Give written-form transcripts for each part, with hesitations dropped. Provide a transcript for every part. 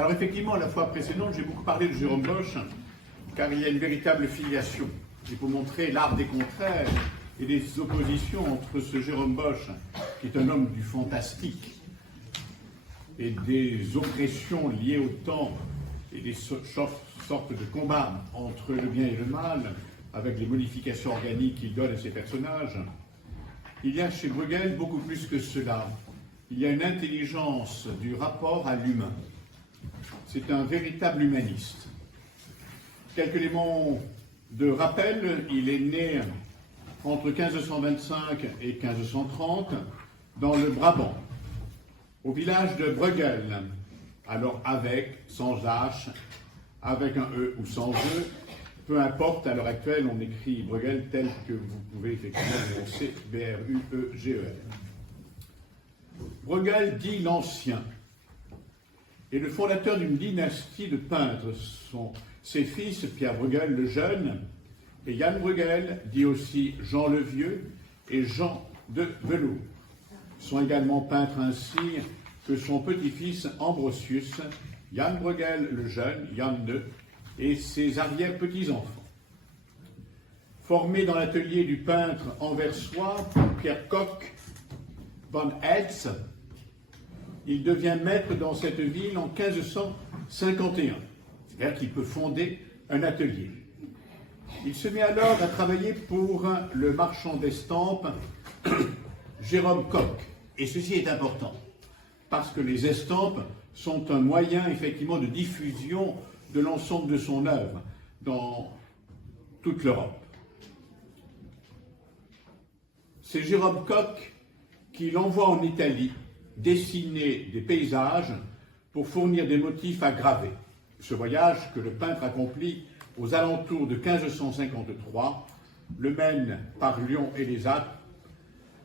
Alors effectivement, la fois précédente, j'ai beaucoup parlé de Jérôme Bosch, car il y a une véritable filiation. Il faut montrer l'art des contraires et des oppositions entre ce Jérôme Bosch, qui est un homme du fantastique, et des oppressions liées au temps et des sortes de combats entre le bien et le mal, avec les modifications organiques qu'il donne à ses personnages. Il y a chez Bruegel beaucoup plus que cela. Il y a une intelligence du rapport à l'humain. C'est un véritable humaniste. Quelques éléments de rappel, il est né entre 1525 et 1530 dans le Brabant, au village de Bruegel, alors avec, sans H, avec un E ou sans E, peu importe, à l'heure actuelle, on écrit Bruegel tel que vous pouvez effectivement prononcer B-R-U-E-G-E-L. Bruegel dit l'Ancien est le fondateur d'une dynastie de peintres. Ses fils, Pierre Bruegel le Jeune et Jan Bruegel, dit aussi Jean le Vieux et Jean de Velours, sont également peintres ainsi que son petit-fils Ambrosius, Jan Bruegel le Jeune, Jan II, et ses arrière-petits-enfants. Formé dans l'atelier du peintre anversois Pierre Koch von Eltz, il devient maître dans cette ville en 1551. C'est-à-dire qu'il peut fonder un atelier. Il se met alors à travailler pour le marchand d'estampes Jérôme Koch. Et ceci est important, parce que les estampes sont un moyen effectivement de diffusion de l'ensemble de son œuvre dans toute l'Europe. C'est Jérôme Koch qui l'envoie en Italie dessiner des paysages pour fournir des motifs à graver. Ce voyage que le peintre accomplit aux alentours de 1553 le mène par Lyon et les Alpes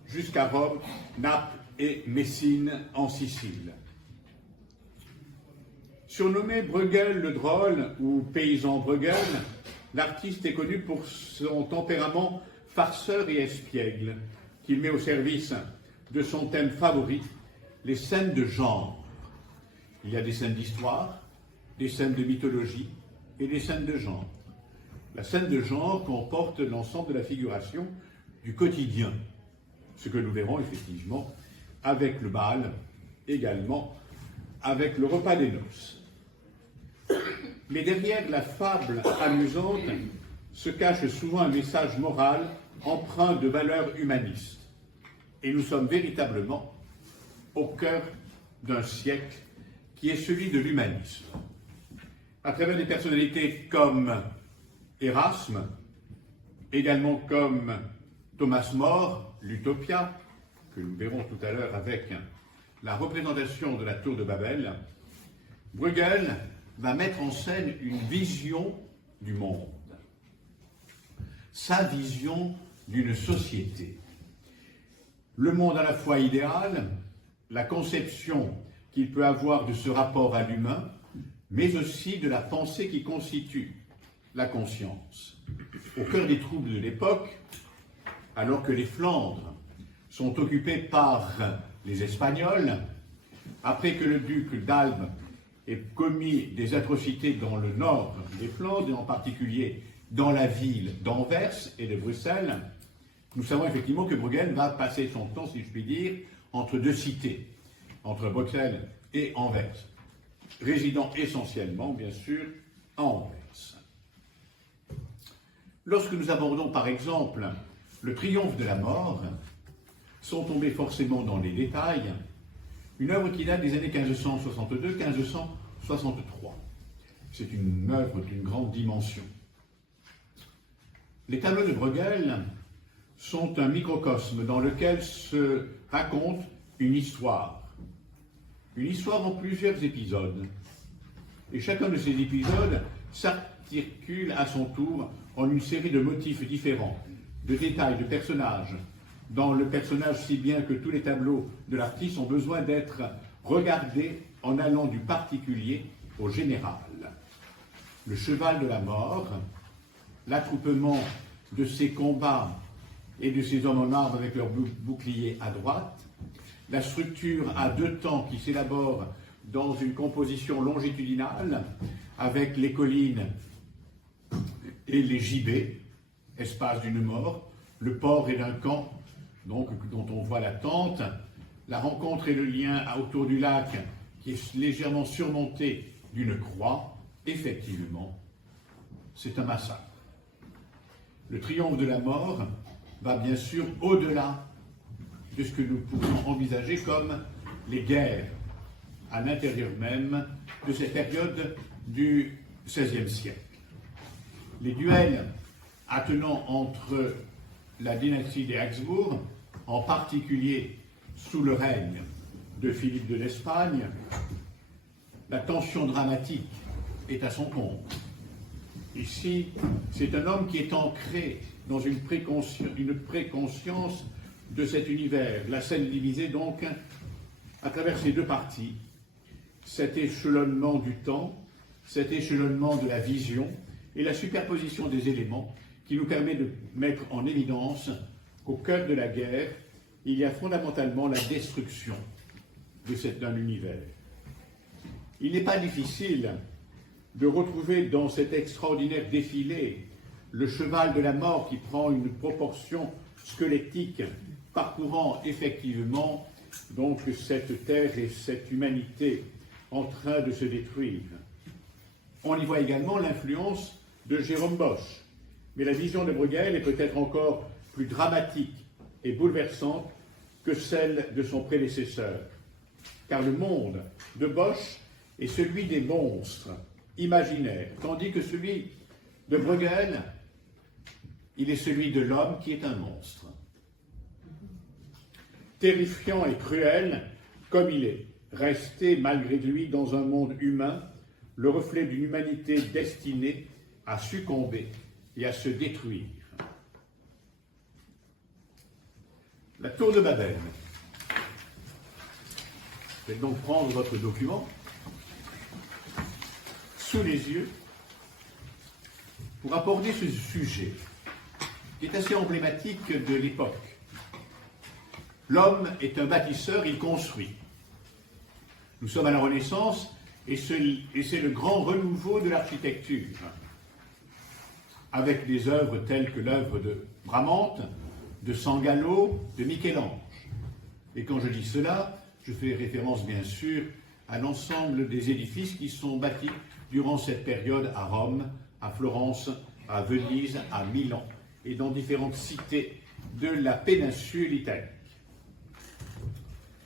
jusqu'à Rome, Naples et Messine en Sicile. Surnommé Bruegel le drôle ou paysan Bruegel, l'artiste est connu pour son tempérament farceur et espiègle qu'il met au service de son thème favori, les scènes de genre. Il y a des scènes d'histoire, des scènes de mythologie et des scènes de genre. La scène de genre comporte l'ensemble de la figuration du quotidien, ce que nous verrons effectivement avec le bal, également avec le repas des noces. Mais derrière la fable amusante se cache souvent un message moral empreint de valeurs humanistes. Et nous sommes véritablement au cœur d'un siècle qui est celui de l'humanisme. À travers des personnalités comme Erasme, également comme Thomas More, l'Utopia, que nous verrons tout à l'heure avec la représentation de la tour de Babel, Bruegel va mettre en scène une vision du monde, sa vision d'une société. Le monde à la fois idéal, la conception qu'il peut avoir de ce rapport à l'humain, mais aussi de la pensée qui constitue la conscience. Au cœur des troubles de l'époque, alors que les Flandres sont occupées par les Espagnols, après que le duc d'Albe ait commis des atrocités dans le nord des Flandres, et en particulier dans la ville d'Anvers et de Bruxelles, nous savons effectivement que Bruegel va passer son temps, si je puis dire, entre deux cités, entre Bruxelles et Anvers, résidant essentiellement, bien sûr, à Anvers. Lorsque nous abordons, par exemple, le triomphe de la mort, sans tomber forcément dans les détails, une œuvre qui date des années 1562-1563. C'est une œuvre d'une grande dimension. Les tableaux de Bruegel sont un microcosme dans lequel se raconte une histoire en plusieurs épisodes. Et chacun de ces épisodes s'articule à son tour en une série de motifs différents, de détails, de personnages, dans le personnage si bien que tous les tableaux de l'artiste ont besoin d'être regardés en allant du particulier au général. Le cheval de la mort, l'attroupement de ces combats et de ces hommes en armes avec leurs boucliers à droite, la structure à deux temps qui s'élabore dans une composition longitudinale avec les collines et les gibets, espace d'une mort, le port et d'un camp, donc dont on voit la tente, la rencontre et le lien autour du lac qui est légèrement surmonté d'une croix. Effectivement, c'est un massacre. Le triomphe de la mort va bien sûr au-delà de ce que nous pouvons envisager comme les guerres à l'intérieur même de cette période du XVIe siècle. Les duels attenant entre la dynastie des Habsbourg, en particulier sous le règne de Philippe de l'Espagne, la tension dramatique est à son comble. Ici, c'est un homme qui est ancré dans une préconscience de cet univers. La scène divisée donc à travers ces deux parties, cet échelonnement du temps, cet échelonnement de la vision et la superposition des éléments qui nous permet de mettre en évidence qu'au cœur de la guerre, il y a fondamentalement la destruction d'un univers. Il n'est pas difficile de retrouver dans cet extraordinaire défilé le cheval de la mort qui prend une proportion squelettique, parcourant effectivement donc cette terre et cette humanité en train de se détruire. On y voit également l'influence de Jérôme Bosch, mais la vision de Bruegel est peut-être encore plus dramatique et bouleversante que celle de son prédécesseur, car le monde de Bosch est celui des monstres imaginaires, tandis que celui de Bruegel, il est celui de l'homme qui est un monstre. Terrifiant et cruel comme il est, resté malgré lui dans un monde humain, le reflet d'une humanité destinée à succomber et à se détruire. La tour de Babel. Je vais donc prendre votre document sous les yeux pour aborder ce sujet qui est assez emblématique de l'époque. L'homme est un bâtisseur, il construit. Nous sommes à la Renaissance et c'est le grand renouveau de l'architecture, avec des œuvres telles que l'œuvre de Bramante, de Sangallo, de Michel-Ange. Et quand je dis cela, je fais référence bien sûr à l'ensemble des édifices qui sont bâtis durant cette période à Rome, à Florence, à Venise, à Milan et dans différentes cités de la péninsule italique.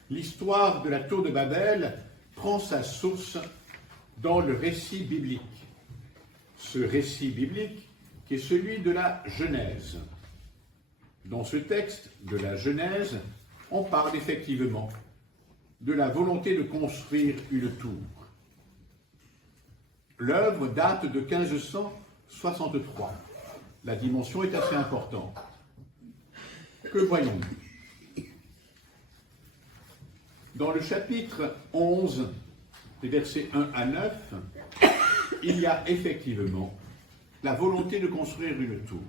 L'histoire de la tour de Babel prend sa source dans le récit biblique. Ce récit biblique qui est celui de la Genèse. Dans ce texte de la Genèse, on parle effectivement de la volonté de construire une tour. L'œuvre date de 1563. La dimension est assez importante. Que voyons-nous? Dans le chapitre 11, les versets 1 à 9, il y a effectivement la volonté de construire une tour.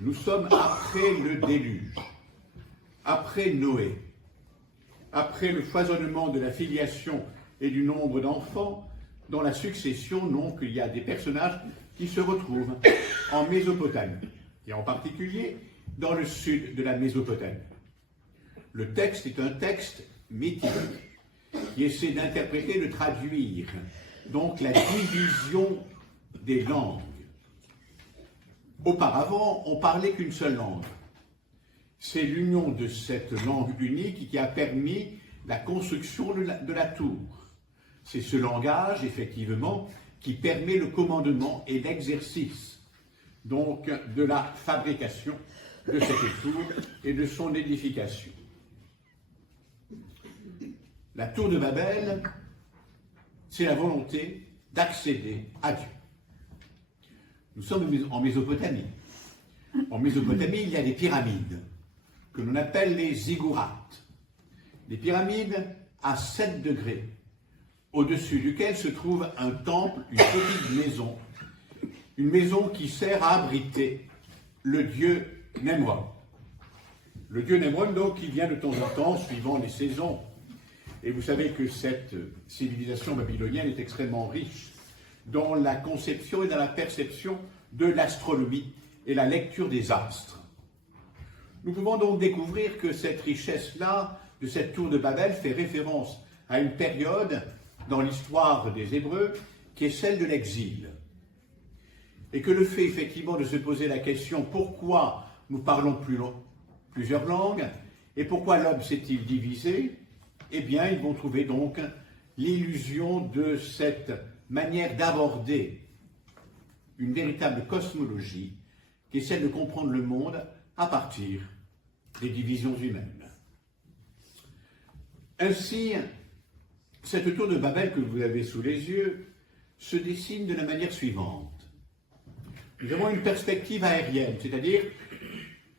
Nous sommes après le déluge, après Noé, après le foisonnement de la filiation et du nombre d'enfants. Dans la succession, donc, il y a des personnages qui se retrouvent en Mésopotamie, et en particulier dans le sud de la Mésopotamie. Le texte est un texte mythique qui essaie d'interpréter, de traduire donc la division des langues. Auparavant, on parlait qu'une seule langue. C'est l'union de cette langue unique qui a permis la construction de la tour. C'est ce langage, effectivement, qui permet le commandement et l'exercice, donc, de la fabrication de cette tour et de son édification. La tour de Babel, c'est la volonté d'accéder à Dieu. Nous sommes en Mésopotamie. En Mésopotamie, il y a des pyramides que l'on appelle les ziggourats. Des pyramides à 7 degrés, au-dessus duquel se trouve un temple, une petite maison. Une maison qui sert à abriter le dieu Nemrod. Le dieu Nemrod, donc, qui vient de temps en temps, suivant les saisons Et vous savez que cette civilisation babylonienne est extrêmement riche dans la conception et dans la perception de l'astronomie et la lecture des astres. Nous pouvons donc découvrir que cette richesse-là, de cette tour de Babel, fait référence à une période dans l'histoire des Hébreux qui est celle de l'exil. Et que le fait effectivement de se poser la question pourquoi nous parlons plusieurs langues et pourquoi l'homme s'est-il divisé, eh bien ils vont trouver donc l'illusion de cette manière d'aborder une véritable cosmologie qui est celle de comprendre le monde à partir des divisions humaines. Ainsi, cette tour de Babel que vous avez sous les yeux se dessine de la manière suivante. Nous avons une perspective aérienne, c'est-à-dire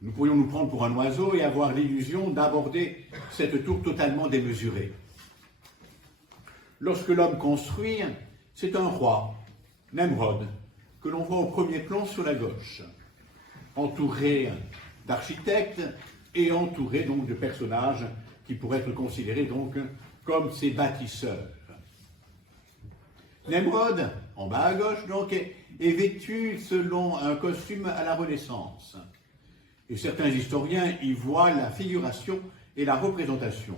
nous pourrions nous prendre pour un oiseau et avoir l'illusion d'aborder cette tour totalement démesurée. Lorsque l'homme construit, c'est un roi, Nemrod, que l'on voit au premier plan sur la gauche, entouré d'architectes et entouré donc de personnages qui pourraient être considérés donc comme ses bâtisseurs. Nemrod, en bas à gauche donc, est vêtu selon un costume à la Renaissance. Et certains historiens y voient la figuration et la représentation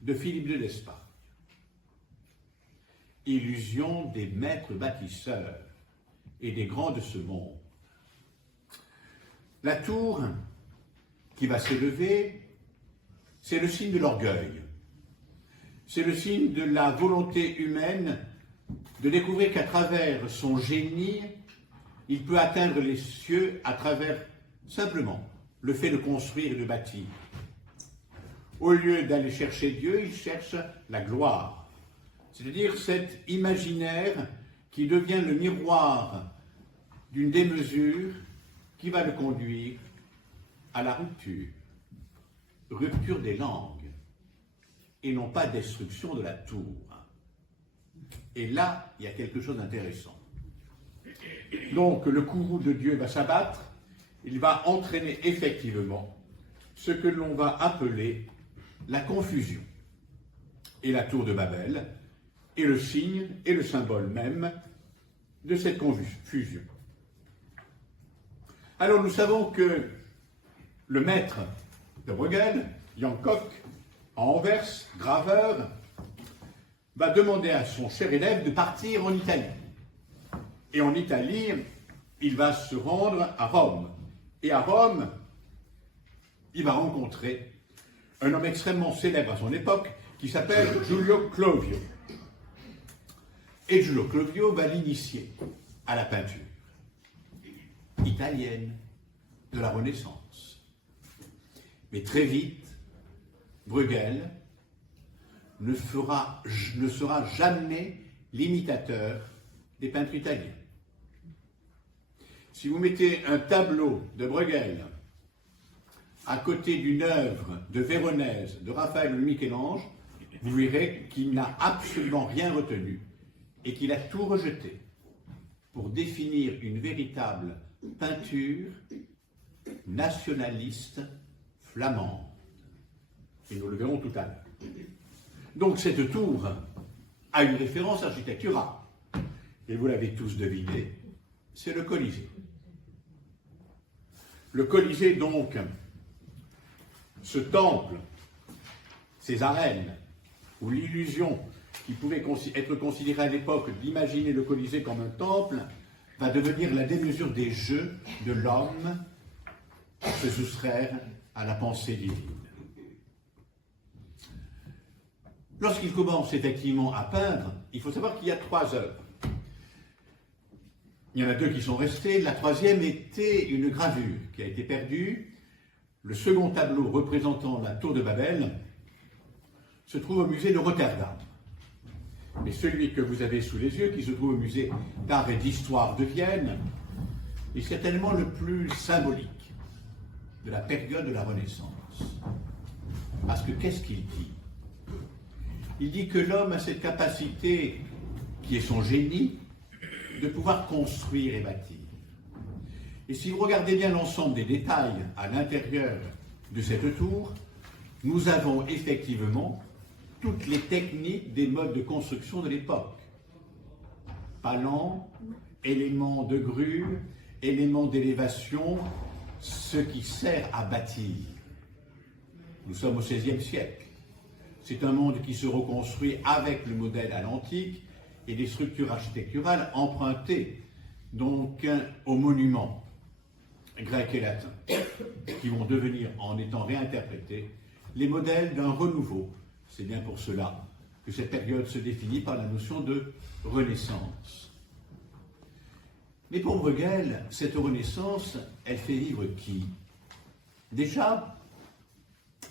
de Philippe de Lesparre. Illusion des maîtres bâtisseurs et des grands de ce monde. La tour qui va s'élever, c'est le signe de l'orgueil. C'est le signe de la volonté humaine de découvrir qu'à travers son génie, il peut atteindre les cieux à travers simplement le fait de construire et de bâtir. Au lieu d'aller chercher Dieu, il cherche la gloire, c'est-à-dire cet imaginaire qui devient le miroir d'une démesure qui va le conduire à la rupture des langues, et non pas destruction de la tour. Et là, il y a quelque chose d'intéressant. Donc, le courroux de Dieu va s'abattre, il va entraîner effectivement ce que l'on va appeler la confusion. Et la tour de Babel est le signe et le symbole même de cette confusion. Alors, nous savons que le maître de Bruegel, Jan Koch, à Anvers, graveur, va demander à son cher élève de partir en Italie. Et en Italie, il va se rendre à Rome. Et à Rome, il va rencontrer un homme extrêmement célèbre à son époque qui s'appelle Giulio Clovio. Et Giulio Clovio va l'initier à la peinture italienne de la Renaissance. Mais très vite, Bruegel ne sera jamais l'imitateur des peintres italiens. Si vous mettez un tableau de Bruegel à côté d'une œuvre de Véronèse, de Raphaël ou de Michel-Ange, vous verrez qu'il n'a absolument rien retenu et qu'il a tout rejeté pour définir une véritable peinture nationaliste flamande. Et nous le verrons tout à l'heure. Donc cette tour a une référence architecturale. Et vous l'avez tous deviné, c'est le Colisée. Le Colisée, donc, ce temple, ces arènes, ou l'illusion qui pouvait être considérée à l'époque d'imaginer le Colisée comme un temple, va devenir la démesure des jeux de l'homme pour se soustraire à la pensée divine. Lorsqu'il commence effectivement à peindre, il faut savoir qu'il y a 3 œuvres. Il y en a 2 qui sont restées. La 3e était une gravure qui a été perdue. Le second tableau représentant la tour de Babel se trouve au musée de Rotterdam. Mais celui que vous avez sous les yeux, qui se trouve au musée d'art et d'histoire de Vienne, est certainement le plus symbolique de la période de la Renaissance. Parce que qu'est-ce qu'il dit ? Il dit que l'homme a cette capacité, qui est son génie, de pouvoir construire et bâtir. Et si vous regardez bien l'ensemble des détails à l'intérieur de cette tour, nous avons effectivement toutes les techniques des modes de construction de l'époque. Palans, éléments de grue, éléments d'élévation, ce qui sert à bâtir. Nous sommes au XVIe siècle. C'est un monde qui se reconstruit avec le modèle à l'antique et des structures architecturales empruntées donc aux monuments grecs et latins, qui vont devenir, en étant réinterprétés, les modèles d'un renouveau. C'est bien pour cela que cette période se définit par la notion de Renaissance. Mais pour Bruegel, cette Renaissance, elle fait vivre qui? Déjà,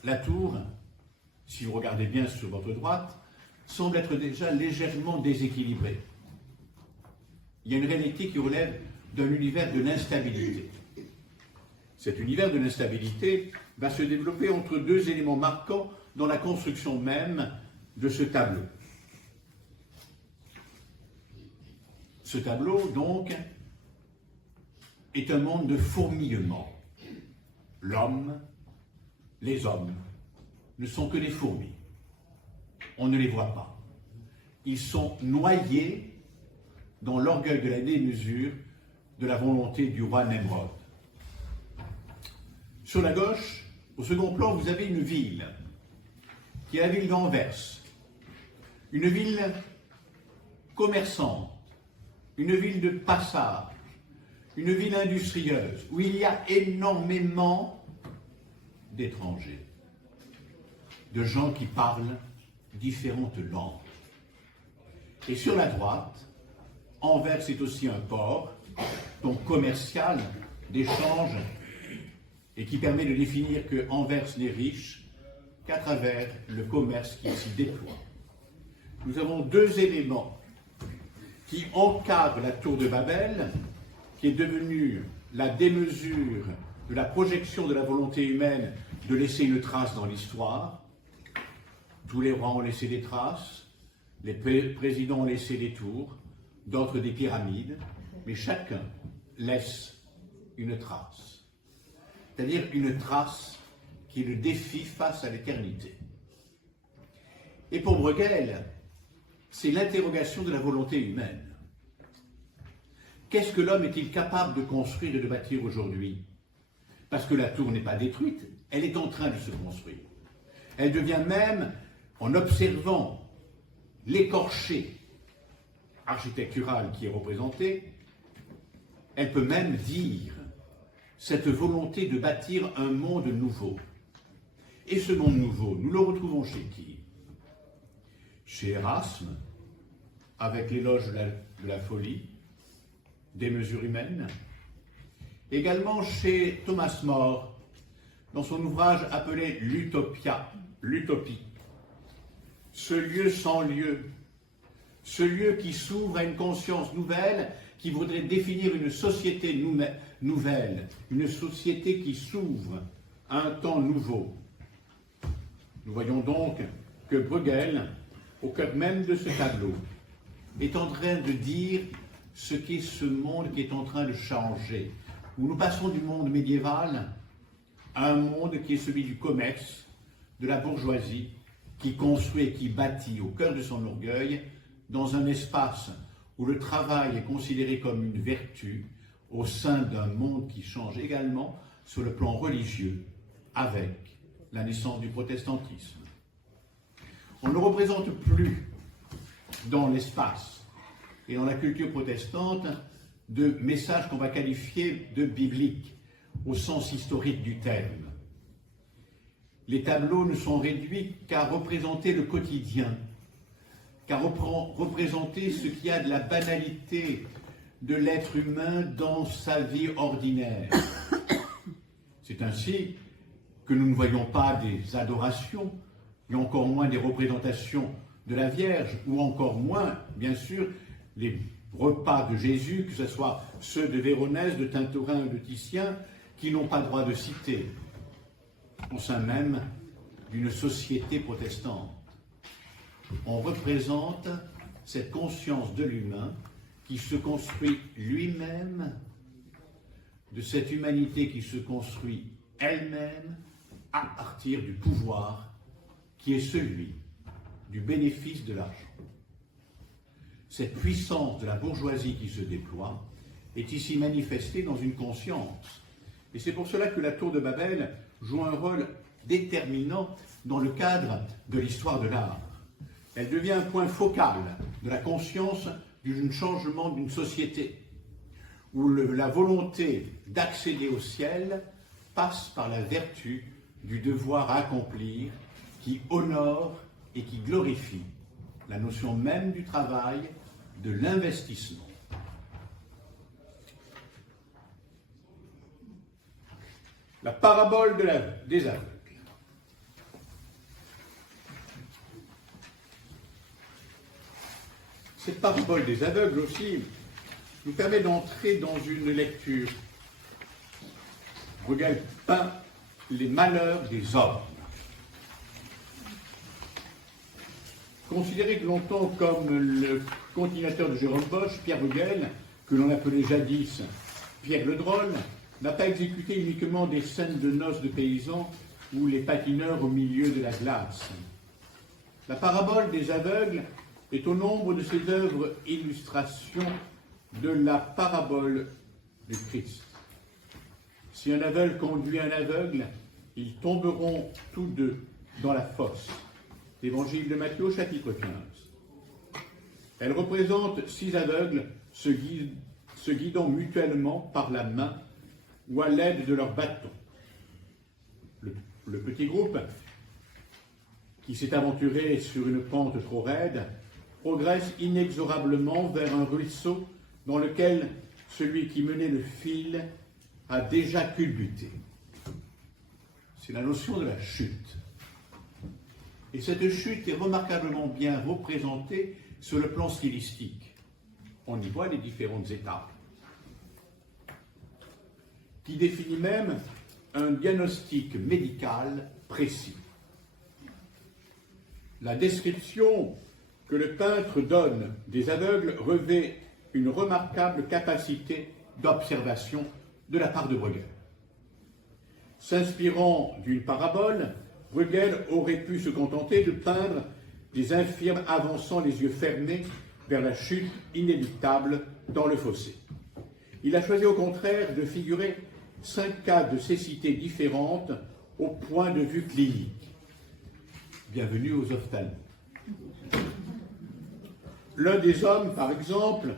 la tour, si vous regardez bien sur votre droite, semble être déjà légèrement déséquilibrée. Il y a une réalité qui relève d'un univers de l'instabilité. Cet univers de l'instabilité va se développer entre deux éléments marquants dans la construction même de ce tableau. Ce tableau, donc, est un monde de fourmillement. L'homme, les hommes, ne sont que des fourmis. On ne les voit pas. Ils sont noyés dans l'orgueil de la démesure de la volonté du roi Nemrod. Sur la gauche, au second plan, vous avez une ville, qui est la ville d'Anvers. Une ville commerçante, une ville de passage, une ville industrieuse, où il y a énormément d'étrangers, de gens qui parlent différentes langues. Et sur la droite, Anvers est aussi un port, donc commercial, d'échange, et qui permet de définir que Anvers n'est riche qu'à travers le commerce qui s'y déploie. Nous avons deux éléments qui encadrent la tour de Babel, qui est devenue la démesure de la projection de la volonté humaine de laisser une trace dans l'histoire. Tous les rois ont laissé des traces, les présidents ont laissé des tours, d'autres des pyramides, mais chacun laisse une trace. C'est-à-dire une trace qui le défie face à l'éternité. Et pour Bruegel, c'est l'interrogation de la volonté humaine. Qu'est-ce que l'homme est-il capable de construire et de bâtir aujourd'hui? Parce que la tour n'est pas détruite, elle est en train de se construire. Elle devient même, en observant l'écorché architectural qui est représenté, elle peut même dire cette volonté de bâtir un monde nouveau. Et ce monde nouveau, nous le retrouvons chez qui? Chez Erasme, avec l'éloge de la folie, des mesures humaines. Également chez Thomas More, dans son ouvrage appelé l'Utopia, l'utopie. Ce lieu sans lieu, ce lieu qui s'ouvre à une conscience nouvelle, qui voudrait définir une société nouvelle, une société qui s'ouvre à un temps nouveau. Nous voyons donc que Bruegel, au cœur même de ce tableau, est en train de dire ce qu'est ce monde qui est en train de changer, où nous passons du monde médiéval à un monde qui est celui du commerce, de la bourgeoisie, qui construit et qui bâtit au cœur de son orgueil, dans un espace où le travail est considéré comme une vertu, au sein d'un monde qui change également sur le plan religieux, avec la naissance du protestantisme. On ne représente plus dans l'espace et dans la culture protestante de messages qu'on va qualifier de bibliques, au sens historique du terme. Les tableaux ne sont réduits qu'à représenter le quotidien, qu'à représenter ce qu'il y a de la banalité de l'être humain dans sa vie ordinaire. C'est ainsi que nous ne voyons pas des adorations, et encore moins des représentations de la Vierge, ou encore moins, bien sûr, les repas de Jésus, que ce soit ceux de Véronèse, de Tintorin ou de Titien, qui n'ont pas droit de citer, au sein même d'une société protestante. On représente cette conscience de l'humain qui se construit lui-même, de cette humanité qui se construit elle-même à partir du pouvoir qui est celui du bénéfice de l'argent. Cette puissance de la bourgeoisie qui se déploie est ici manifestée dans une conscience. Et c'est pour cela que la tour de Babel joue un rôle déterminant dans le cadre de l'histoire de l'art. Elle devient un point focal de la conscience d'un changement d'une société, où la volonté d'accéder au ciel passe par la vertu du devoir à accomplir qui honore et qui glorifie la notion même du travail, de l'investissement. La parabole des aveugles. Cette parabole des aveugles aussi nous permet d'entrer dans une lecture. Bruegel peint les malheurs des hommes. Considéré longtemps comme le continuateur de Jérôme Bosch, Pierre Bruegel, que l'on appelait jadis Pierre le Drôle, n'a pas exécuté uniquement des scènes de noces de paysans ou les patineurs au milieu de la glace. La parabole des aveugles est au nombre de ses œuvres illustration de la parabole du Christ. Si un aveugle conduit un aveugle, ils tomberont tous deux dans la fosse. Évangile de Matthieu, chapitre 15. Elle représente 6 aveugles se guidant mutuellement par la main ou à l'aide de leur bâton. Le petit groupe, qui s'est aventuré sur une pente trop raide, progresse inexorablement vers un ruisseau dans lequel celui qui menait le fil a déjà culbuté. C'est la notion de la chute. Et cette chute est remarquablement bien représentée sur le plan stylistique. On y voit les différentes étapes, qui définit même un diagnostic médical précis. La description que le peintre donne des aveugles revêt une remarquable capacité d'observation de la part de Bruegel. S'inspirant d'une parabole, Bruegel aurait pu se contenter de peindre des infirmes avançant les yeux fermés vers la chute inéluctable dans le fossé. Il a choisi au contraire de figurer 5 cas de cécité différentes au point de vue clinique. Bienvenue aux ophtalmos. L'un des hommes, par exemple,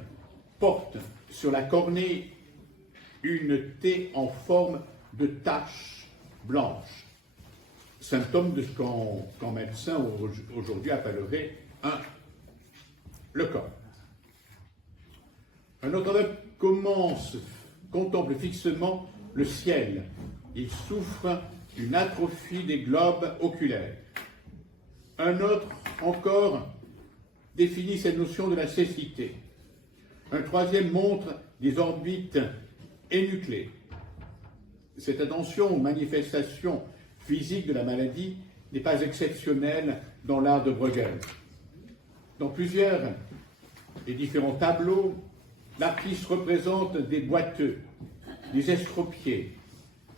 porte sur la cornée une taie en forme de tache blanche, symptôme de ce qu'en médecin aujourd'hui appellerait le corps. Un autre aveugle contemple fixement le ciel. Il souffre d'une atrophie des globes oculaires. Un autre encore définit cette notion de la cécité. Un troisième montre des orbites énuclées. Cette attention aux manifestations physiques de la maladie n'est pas exceptionnelle dans l'art de Bruegel. Dans plusieurs et différents tableaux, l'artiste représente des boiteux, des estropiés,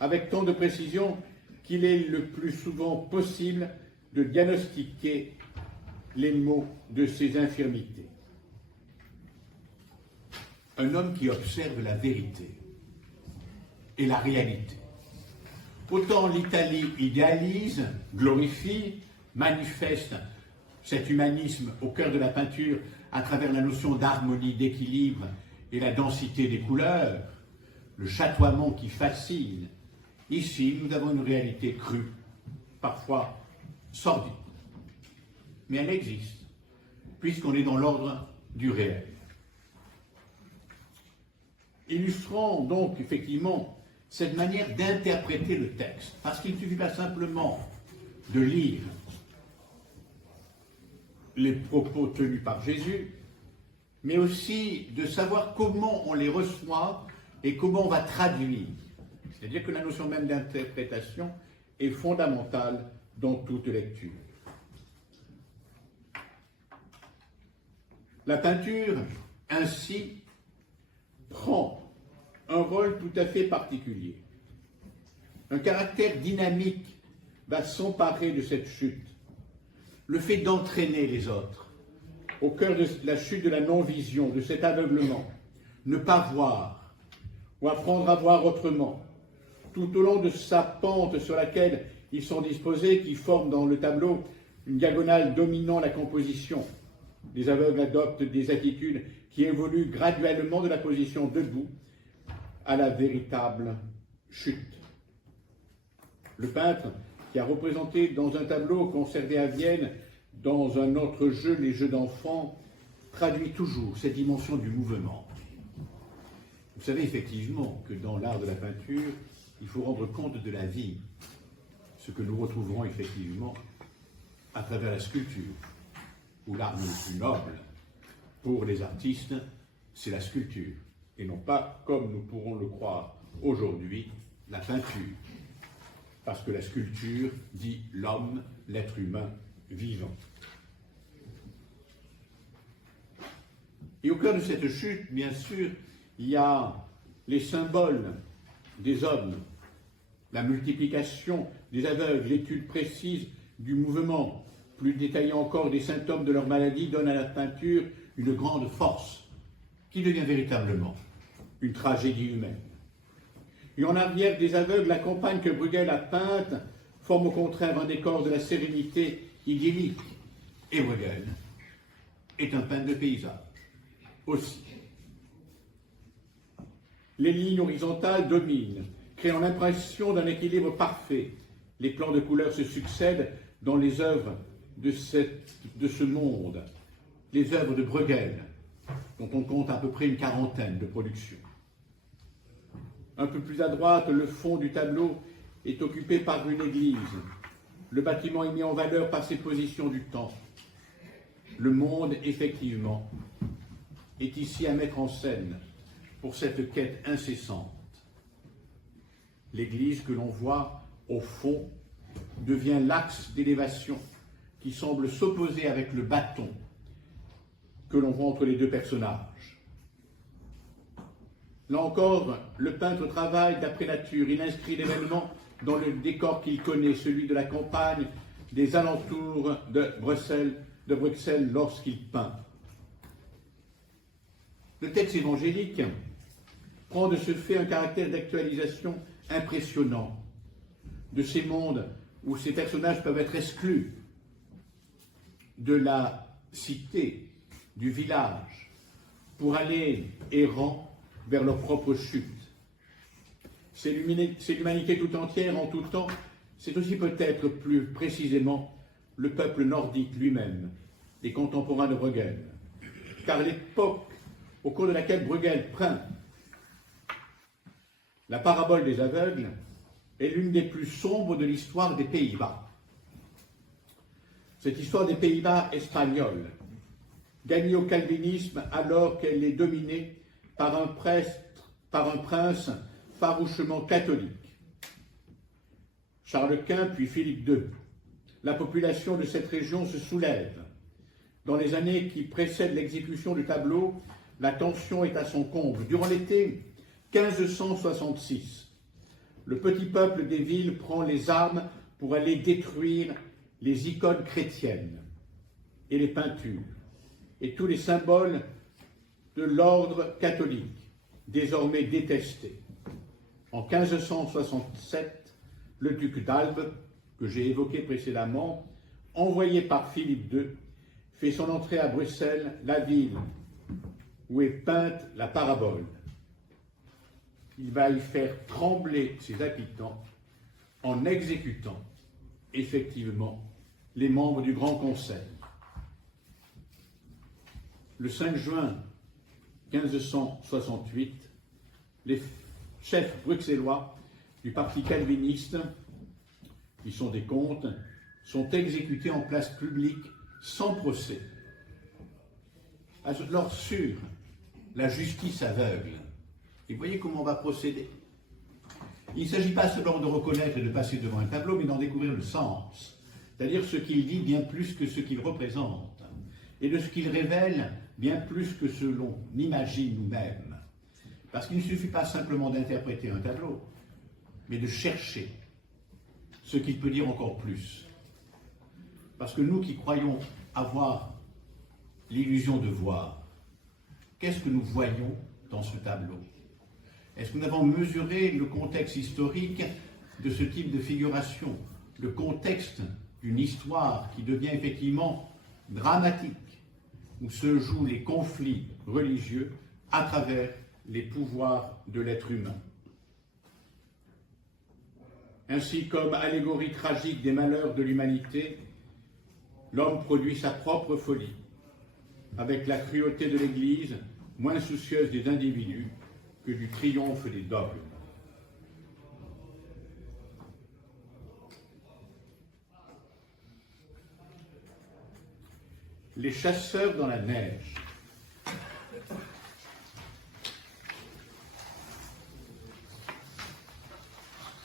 avec tant de précision qu'il est le plus souvent possible de diagnostiquer les maux de ces infirmités. Un homme qui observe la vérité et la réalité. Autant l'Italie idéalise, glorifie, manifeste cet humanisme au cœur de la peinture à travers la notion d'harmonie, d'équilibre et la densité des couleurs, le chatoiement qui fascine. Ici, nous avons une réalité crue, parfois sordide. Mais elle existe, puisqu'on est dans l'ordre du réel. Illustrant donc effectivement cette manière d'interpréter le texte, parce qu'il ne suffit pas simplement de lire les propos tenus par Jésus, mais aussi de savoir comment on les reçoit et comment on va traduire. C'est-à-dire que la notion même d'interprétation est fondamentale dans toute lecture. La peinture, ainsi, prend un rôle tout à fait particulier. Un caractère dynamique va s'emparer de cette chute. le fait d'entraîner les autres, au cœur de la chute de la non-vision, de cet aveuglement, ne pas voir ou apprendre à voir autrement, tout au long de sa pente sur laquelle ils sont disposés, qui forment dans le tableau une diagonale dominant la composition. Les aveugles adoptent des attitudes qui évoluent graduellement de la position debout à la véritable chute. Le peintre, qui a représenté dans un tableau conservé à Vienne, dans un autre jeu, les jeux d'enfants, traduit toujours cette dimension du mouvement. Vous savez effectivement que dans l'art de la peinture, il faut rendre compte de la vie, ce que nous retrouverons effectivement à travers la sculpture, où l'arme le plus noble pour les artistes, c'est la sculpture, et non pas, comme nous pourrons le croire aujourd'hui, la peinture. Parce que la sculpture dit l'homme, l'être humain vivant. Et au cœur de cette chute, bien sûr, il y a les symboles des hommes, la multiplication des aveugles, l'étude précise du mouvement, plus détaillée encore des symptômes de leur maladie, donne à la peinture une grande force qui devient véritablement une tragédie humaine. Et en arrière des aveugles, la campagne que Bruegel a peinte forme au contraire un décor de la sérénité idyllique. Et Bruegel est un peintre de paysage aussi. Les lignes horizontales dominent, créant l'impression d'un équilibre parfait. Les plans de couleurs se succèdent dans les œuvres de ce monde, les œuvres de Bruegel, dont on compte à peu près une quarantaine de productions. Un peu plus à droite, le fond du tableau est occupé par une église. Le bâtiment est mis en valeur par ses positions du temps. Le monde, effectivement, est ici à mettre en scène pour cette quête incessante. L'église que l'on voit au fond devient l'axe d'élévation qui semble s'opposer avec le bâton que l'on voit entre les deux personnages. Là encore, le peintre travaille d'après nature. Il inscrit l'événement dans le décor qu'il connaît, celui de la campagne, des alentours de Bruxelles lorsqu'il peint. Le texte évangélique prend de ce fait un caractère d'actualisation impressionnant de ces mondes où ces personnages peuvent être exclus de la cité, du village, pour aller errant vers leur propre chute. C'est l'humanité tout entière, en tout temps, c'est aussi peut-être plus précisément le peuple nordique lui-même, les contemporains de Bruegel. Car l'époque au cours de laquelle Bruegel peint la parabole des aveugles est l'une des plus sombres de l'histoire des Pays-Bas. Cette histoire des Pays-Bas espagnols, gagnée au calvinisme alors qu'elle est dominée par un prince farouchement catholique. Charles Quint puis Philippe II. La population de cette région se soulève. Dans les années qui précèdent l'exécution du tableau, la tension est à son comble. Durant l'été 1566, le petit peuple des villes prend les armes pour aller détruire les icônes chrétiennes et les peintures et tous les symboles de l'ordre catholique, désormais détestés. En 1567, le duc d'Albe, que j'ai évoqué précédemment, envoyé par Philippe II, fait son entrée à Bruxelles, la ville où est peinte la parabole. Il va y faire trembler ses habitants en exécutant effectivement les membres du Grand Conseil. Le 5 juin 1568, les chefs bruxellois du parti calviniste, qui sont des comtes, sont exécutés en place publique sans procès. Alors sur la justice aveugle, et voyez comment on va procéder. Il ne s'agit pas seulement de reconnaître et de passer devant un tableau, mais d'en découvrir le sens, c'est-à-dire ce qu'il dit bien plus que ce qu'il représente, et de ce qu'il révèle bien plus que ce l'on imagine nous-mêmes. Parce qu'il ne suffit pas simplement d'interpréter un tableau, mais de chercher ce qu'il peut dire encore plus. Parce que nous qui croyons avoir l'illusion de voir, qu'est-ce que nous voyons dans ce tableau? Est-ce que nous avons mesuré le contexte historique de ce type de figuration, le contexte d'une histoire qui devient effectivement dramatique, où se jouent les conflits religieux à travers les pouvoirs de l'être humain? Ainsi, comme allégorie tragique des malheurs de l'humanité, l'homme produit sa propre folie, avec la cruauté de l'Église, moins soucieuse des individus que du triomphe des dogmes. Les chasseurs dans la neige.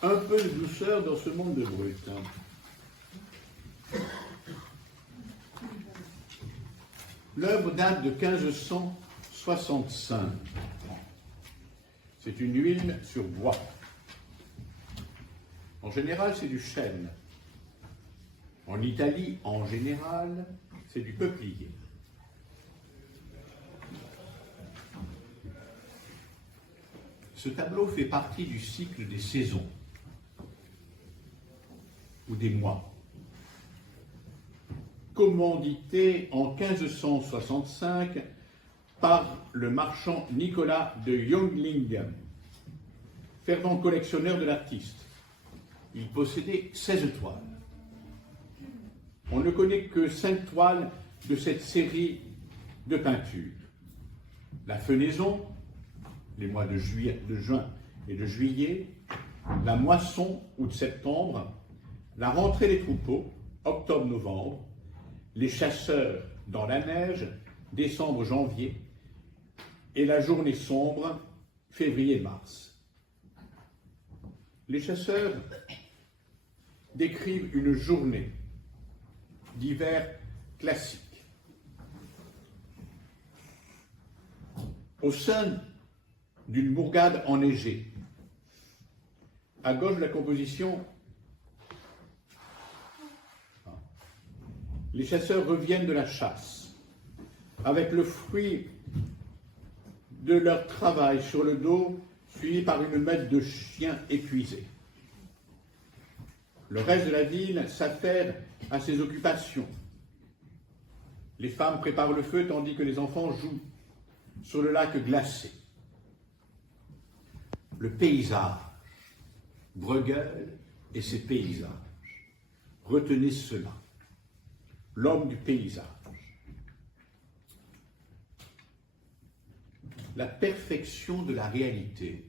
Un peu de douceur dans ce monde de brut. L'œuvre date de 1565. C'est une huile sur bois. En général, c'est du chêne. En Italie, en général, c'est du peuplier. Ce tableau fait partie du cycle des saisons ou des mois. Commandité en 1565 par le marchand Nicolas de Jonglingen, fervent collectionneur de l'artiste. Il possédait 16 toiles. On ne connaît que 5 toiles de cette série de peintures. La fenaison, les mois de juin et de juillet, la moisson, août-septembre, la rentrée des troupeaux, octobre-novembre, les chasseurs dans la neige, décembre-janvier, et la journée sombre, février-mars. Les chasseurs décrivent une journée d'hiver classique. Au sein d'une bourgade enneigée, à gauche de la composition, les chasseurs reviennent de la chasse, avec le fruit de leur travail sur le dos, suivi par une meute de chiens épuisés. Le reste de la ville s'affaire à ses occupations. Les femmes préparent le feu tandis que les enfants jouent sur le lac glacé. Le paysage, Bruegel et ses paysages. Retenez cela. L'homme du paysage. La perfection de la réalité.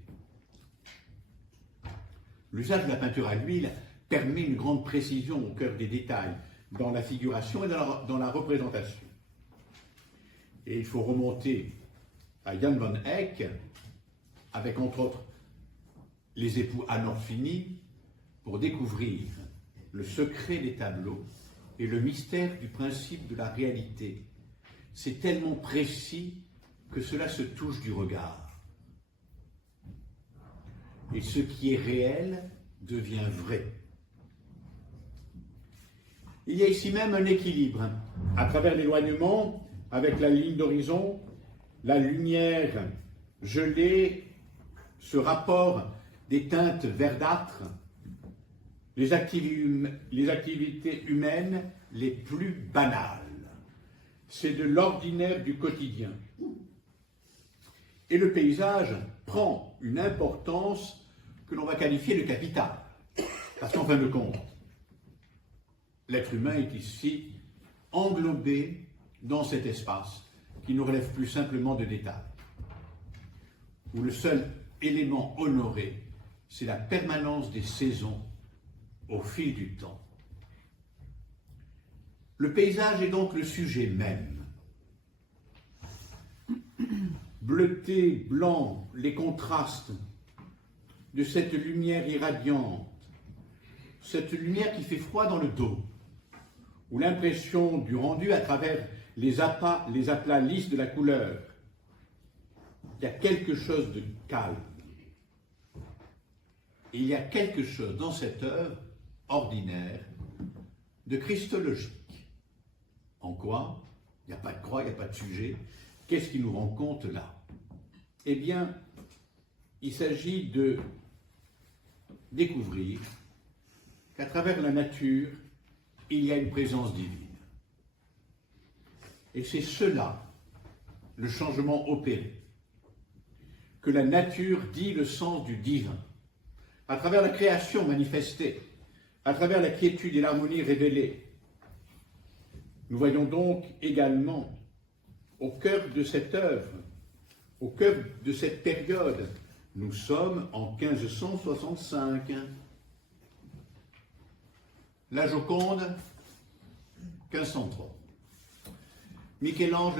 L'usage de la peinture à l'huile permet une grande précision au cœur des détails, dans la figuration et dans la représentation. Et il faut remonter à Jan van Eyck, avec entre autres les époux Anorfini, pour découvrir le secret des tableaux et le mystère du principe de la réalité. C'est tellement précis que cela se touche du regard. Et ce qui est réel devient vrai. Il y a ici même un équilibre, à travers l'éloignement, avec la ligne d'horizon, la lumière gelée, ce rapport des teintes verdâtres, les activités humaines les plus banales. C'est de l'ordinaire du quotidien. Et le paysage prend une importance que l'on va qualifier de capitale. Parce qu'en fin de compte, l'être humain est ici englobé dans cet espace qui ne relève plus simplement de détails, où le seul élément honoré, c'est la permanence des saisons au fil du temps. Le paysage est donc le sujet même. Bleuté, blanc, les contrastes de cette lumière irradiante, cette lumière qui fait froid dans le dos, ou l'impression du rendu à travers les aplats lisses de la couleur. Il y a quelque chose de calme. Et il y a quelque chose dans cette œuvre ordinaire de christologique. En quoi? Il n'y a pas de croix, il n'y a pas de sujet. Qu'est-ce qui nous rend compte là? Eh bien, il s'agit de découvrir qu'à travers la nature, il y a une présence divine. Et c'est cela, le changement opéré, que la nature dit le sens du divin, à travers la création manifestée, à travers la quiétude et l'harmonie révélée. Nous voyons donc également, au cœur de cette œuvre, au cœur de cette période, nous sommes en 1565. La Joconde, 1503. Michel-Ange,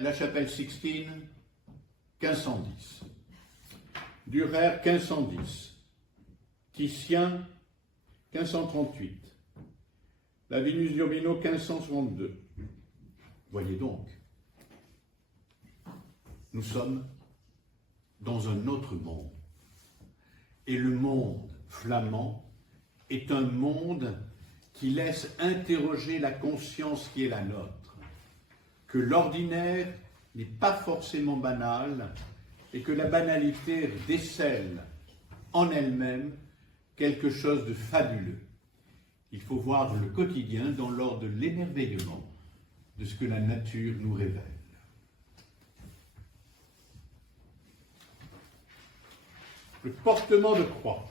la chapelle Sixtine, 1510. Dürer, 1510. Titien, 1538. La Venus di Urbino, 1562. Voyez donc, nous sommes dans un autre monde. Et le monde flamand est un monde qui laisse interroger la conscience qui est la nôtre, que l'ordinaire n'est pas forcément banal et que la banalité décèle en elle-même quelque chose de fabuleux. Il faut voir le quotidien dans l'ordre de l'émerveillement de ce que la nature nous révèle. Le portement de croix.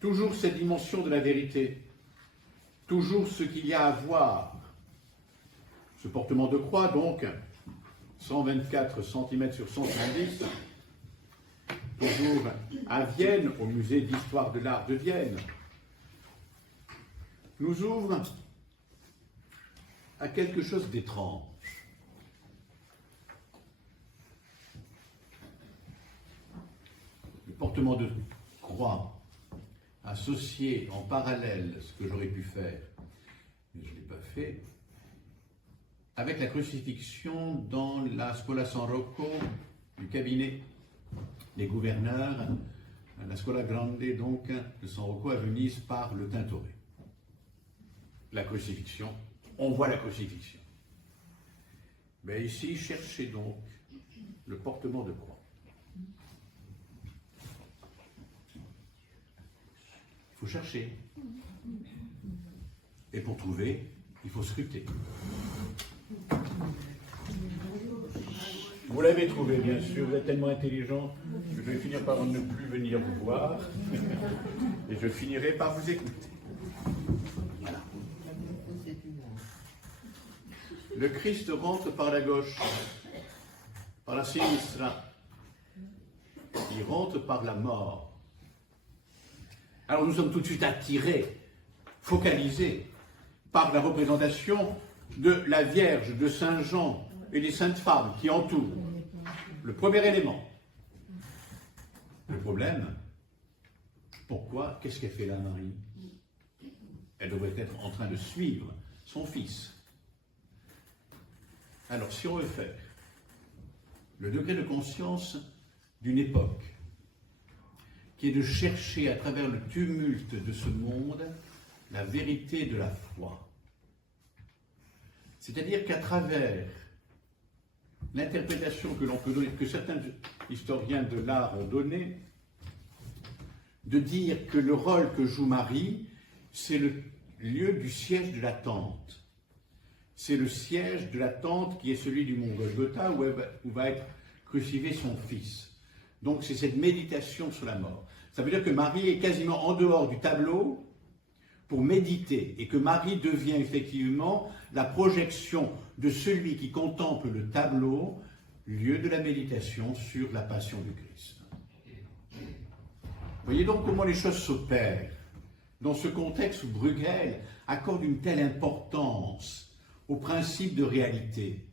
Toujours cette dimension de la vérité, toujours ce qu'il y a à voir. Ce portement de croix, donc, 124 cm sur 170, toujours à Vienne, au musée d'histoire de l'art de Vienne, nous ouvre à quelque chose d'étrange. Le portement de croix associé en parallèle, ce que j'aurais pu faire, mais je ne l'ai pas fait, avec la crucifixion dans la Scuola San Rocco du cabinet des gouverneurs, la Scuola Grande donc de San Rocco à Venise par le Tintoret. La crucifixion, on voit la crucifixion. Mais ici, cherchez donc le portement de croix. Il faut chercher. Et pour trouver, il faut scruter. Vous l'avez trouvé, bien sûr, vous êtes tellement intelligent que je vais finir par ne plus venir vous voir et je finirai par vous écouter. Voilà. Le Christ rentre par la gauche, par la sinistra. Il rentre par la mort. Alors nous sommes tout de suite attirés, focalisés par la représentation de la Vierge, de Saint Jean et des saintes femmes qui entourent. Le premier élément. Le problème, pourquoi? Qu'est-ce qu'elle fait là, Marie? Elle devrait être en train de suivre son fils. Alors, si on veut faire le degré de conscience d'une époque, qui est de chercher à travers le tumulte de ce monde la vérité de la foi. C'est-à-dire qu'à travers l'interprétation que l'on peut donner, que certains historiens de l'art ont donnée, de dire que le rôle que joue Marie, c'est le lieu du siège de l'attente. C'est le siège de l'attente qui est celui du mont Golgotha où va être crucifié son fils. Donc c'est cette méditation sur la mort. Ça veut dire que Marie est quasiment en dehors du tableau pour méditer et que Marie devient effectivement la projection de celui qui contemple le tableau, lieu de la méditation sur la passion du Christ. Voyez donc comment les choses s'opèrent dans ce contexte où Bruegel accorde une telle importance au principe de réalité.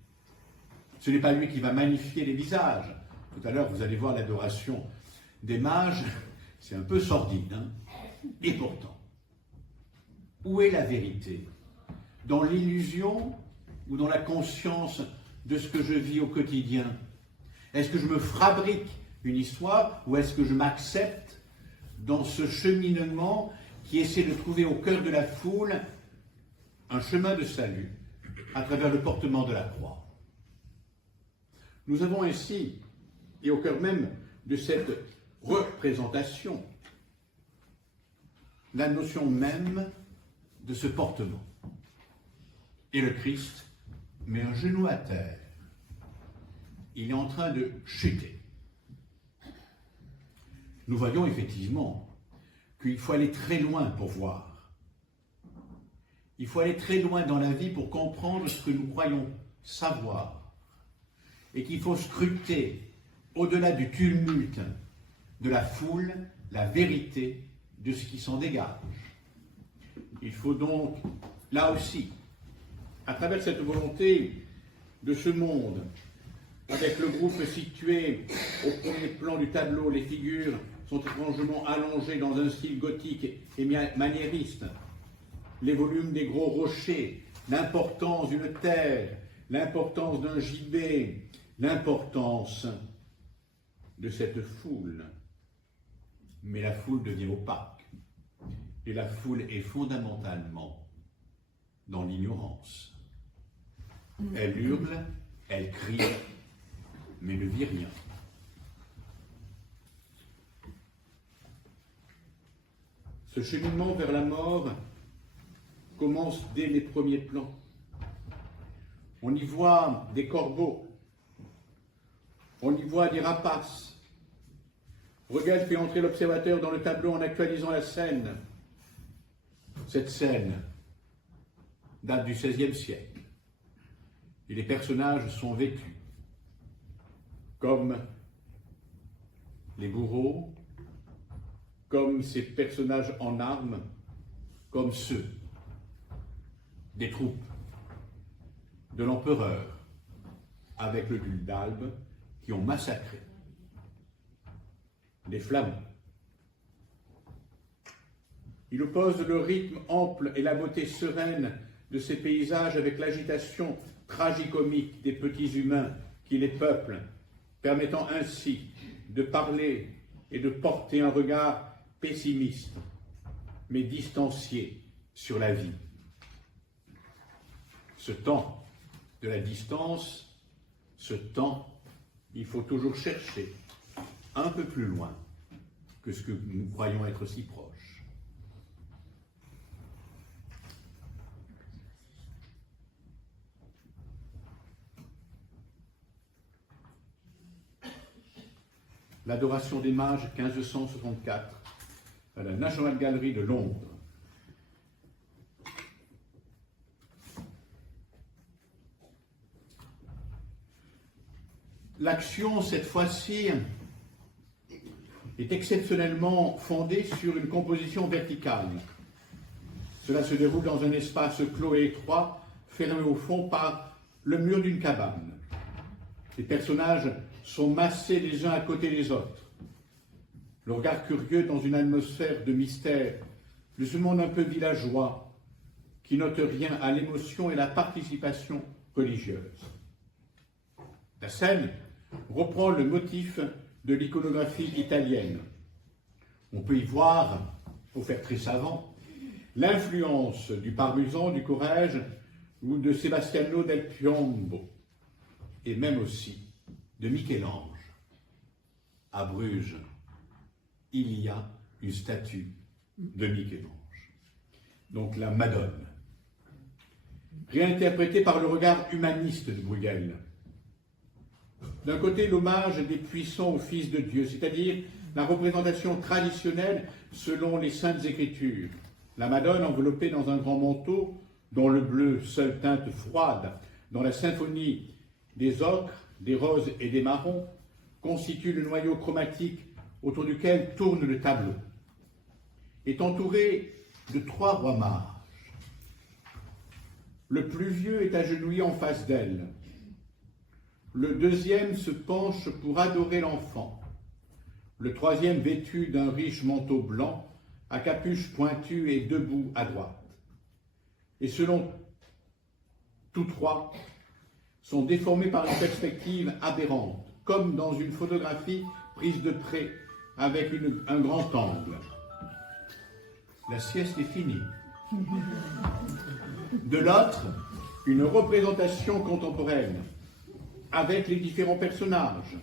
Ce n'est pas lui qui va magnifier les visages. Tout à l'heure, vous allez voir l'adoration des mages, c'est un peu sordide, hein. Et pourtant, où est la vérité? Dans l'illusion ou dans la conscience de ce que je vis au quotidien? Est-ce que je me fabrique une histoire ou est-ce que je m'accepte dans ce cheminement qui essaie de trouver au cœur de la foule un chemin de salut à travers le portement de la croix. Nous avons ainsi, et au cœur même de cette représentation, la notion même de ce portement. Et le Christ met un genou à terre. Il est en train de chuter. Nous voyons effectivement qu'il faut aller très loin pour voir. Il faut aller très loin dans la vie pour comprendre ce que nous croyons savoir. Et qu'il faut scruter, au-delà du tumulte de la foule, la vérité de ce qui s'en dégage. Il faut donc, là aussi, à travers cette volonté de ce monde, avec le groupe situé au premier plan du tableau, les figures sont étrangement allongées dans un style gothique et maniériste. Les volumes des gros rochers, l'importance d'une terre, l'importance d'un gibet, l'importance de cette foule. Mais la foule devient opaque. Et la foule est fondamentalement dans l'ignorance. Elle hurle, elle crie, mais ne vit rien. Ce cheminement vers la mort commence dès les premiers plans. On y voit des corbeaux, on y voit des rapaces. Bruegel fait entrer l'observateur dans le tableau en actualisant la scène. Cette scène date du XVIe siècle. Et les personnages sont vêtus comme les bourreaux, comme ces personnages en armes, comme ceux des troupes de l'empereur avec le duc d'Albe qui ont massacré les Flamands. Il oppose le rythme ample et la beauté sereine de ces paysages avec l'agitation tragicomique des petits humains qui les peuplent, permettant ainsi de parler et de porter un regard pessimiste, mais distancié sur la vie. Ce temps de la distance, ce temps, il faut toujours chercher un peu plus loin que ce que nous croyons être si proche. L'Adoration des Mages, 1564, à la National Gallery de Londres. L'action, cette fois-ci, est exceptionnellement fondée sur une composition verticale. Cela se déroule dans un espace clos et étroit, fermé au fond par le mur d'une cabane. Les personnages sont massés les uns à côté des autres. Le regard curieux dans une atmosphère de mystère, de ce monde un peu villageois, qui note rien à l'émotion et la participation religieuse. La scène reprend le motif de l'iconographie italienne. On peut y voir, pour faire très savant, l'influence du Parmesan, du Corrège ou de Sebastiano del Piombo, et même aussi de Michel-Ange. À Bruges, il y a une statue de Michel-Ange, donc la Madone, réinterprétée par le regard humaniste de Bruegel. D'un côté, l'hommage des puissants au Fils de Dieu, c'est-à-dire la représentation traditionnelle selon les Saintes Écritures. La Madone enveloppée dans un grand manteau, dont le bleu, seule teinte froide, dans la symphonie des ocres, des roses et des marrons, constitue le noyau chromatique autour duquel tourne le tableau, est entourée de 3 rois mages. Le plus vieux est agenouillé en face d'elle. Le deuxième se penche pour adorer l'enfant. Le troisième, vêtu d'un riche manteau blanc, à capuche pointue, est debout à droite. Et selon tous 3, sont déformés par une perspective aberrante, comme dans une photographie prise de près avec un grand angle. la sieste est finie. De l'autre, une représentation contemporaine, avec les différents personnages,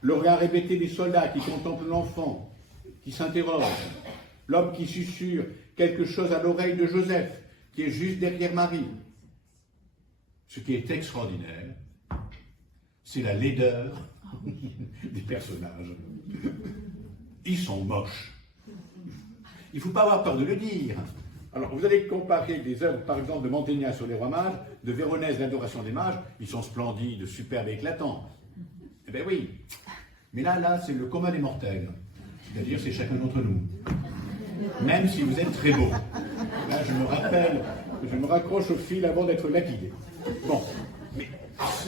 le regard hébété des soldats qui contemplent l'enfant, qui s'interroge, l'homme qui susurre quelque chose à l'oreille de Joseph, qui est juste derrière Marie. Ce qui est extraordinaire, c'est la laideur des personnages. Ils sont moches. Il ne faut pas avoir peur de le dire. Alors, vous allez comparer des œuvres, par exemple, de Mantegna sur les rois mages, de Véronèse, l'adoration des mages, ils sont splendides, superbes et éclatants. Eh bien oui. Mais là, c'est le commun des mortels. C'est-à-dire, c'est chacun d'entre nous. Même si vous êtes très beau. Là, je me rappelle, je me raccroche au fil avant d'être lapidé. Bon. Mais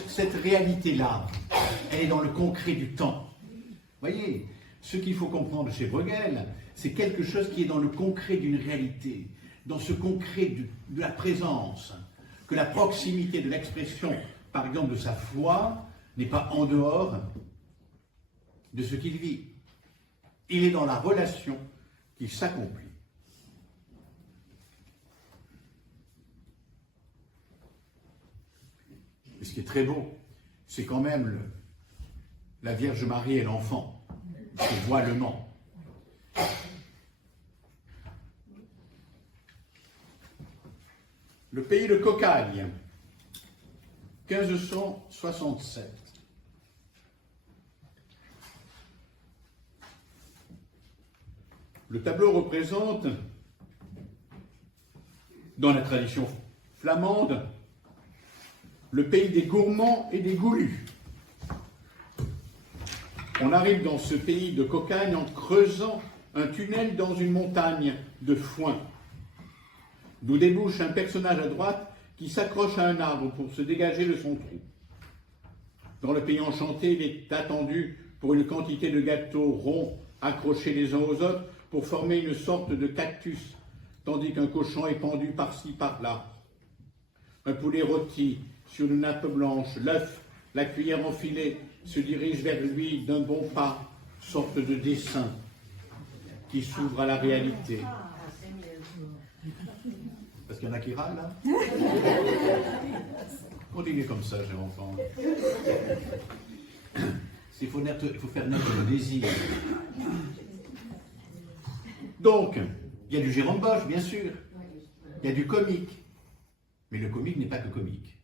cette réalité-là, elle est dans le concret du temps. Voyez, ce qu'il faut comprendre chez Bruegel, c'est quelque chose qui est dans le concret d'une réalité, dans ce concret de la présence, que la proximité de l'expression, par exemple, de sa foi, n'est pas en dehors de ce qu'il vit. Il est dans la relation qui s'accomplit. Et ce qui est très beau, c'est quand même la Vierge Marie et l'enfant, qui voient le nom. Le pays de Cocagne, 1567. Le tableau représente, dans la tradition flamande, le pays des gourmands et des goulus. On arrive dans ce pays de Cocagne en creusant un tunnel dans une montagne de foin, d'où débouche un personnage à droite qui s'accroche à un arbre pour se dégager de son trou. Dans le pays enchanté, il est attendu pour une quantité de gâteaux ronds accrochés les uns aux autres pour former une sorte de cactus, tandis qu'un cochon est pendu par-ci, par-là. Un poulet rôti sur une nappe blanche, l'œuf, la cuillère enfilée, se dirige vers lui d'un bon pas, sorte de dessin qui s'ouvre à la réalité. Parce qu'il y en a qui râlent, là. Continuez comme ça, cher enfant. Il faut faire naître le désir. Donc, il y a du Jérôme Bosch, bien sûr. Il y a du comique. Mais le comique n'est pas que comique.